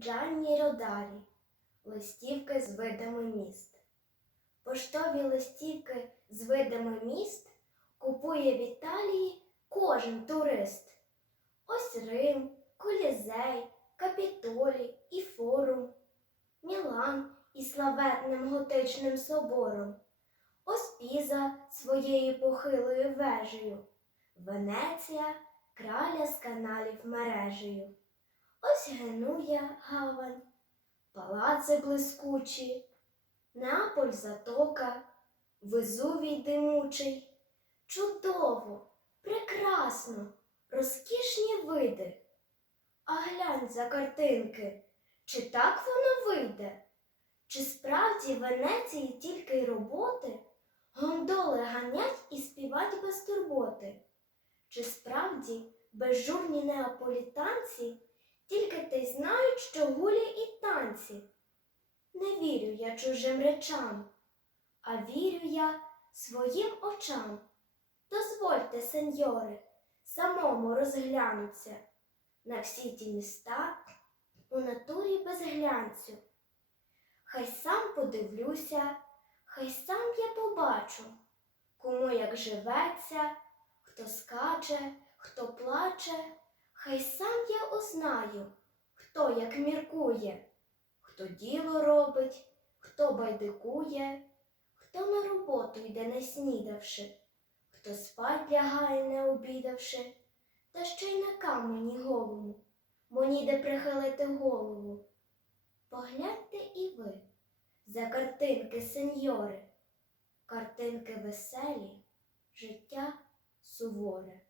Джанні Родарі, листівки з видами міст. Поштові листівки з видами міст купує в Італії кожен турист. Ось Рим, Колізей, Капітолій і Форум, Мілан із славетним готичним собором, Ось Піза своєю похилою вежею, Венеція краля з каналів мережею. Ось генуя гавань, палаци блискучі, Неаполь затока, везувій димучий. Чудово, прекрасно, розкішні види. А глянь за картинки, чи так воно вийде? Чи справді в Венеції тільки й роботи, гондоли ганять і співать без турботи? Чи справді безжурні неаполітанці? тільки те знають, що гулі і танці. Не вірю я чужим речам, а вірю я своїм очам. Дозвольте, сеньори, самому розглянуться на всі ті міста у натурі без глянцю. Хай сам подивлюся, хай сам я побачу, кому як живеться, хто скаче, хто плаче. Хай сам я узнаю, хто як міркує, хто діло робить, хто байдикує, хто на роботу йде не снідавши, хто спать лягає, не обідавши, та ще й на камені голому, бо ніде прихилити голову. Погляньте і ви за картинки, сеньори, картинки веселі, життя суворе.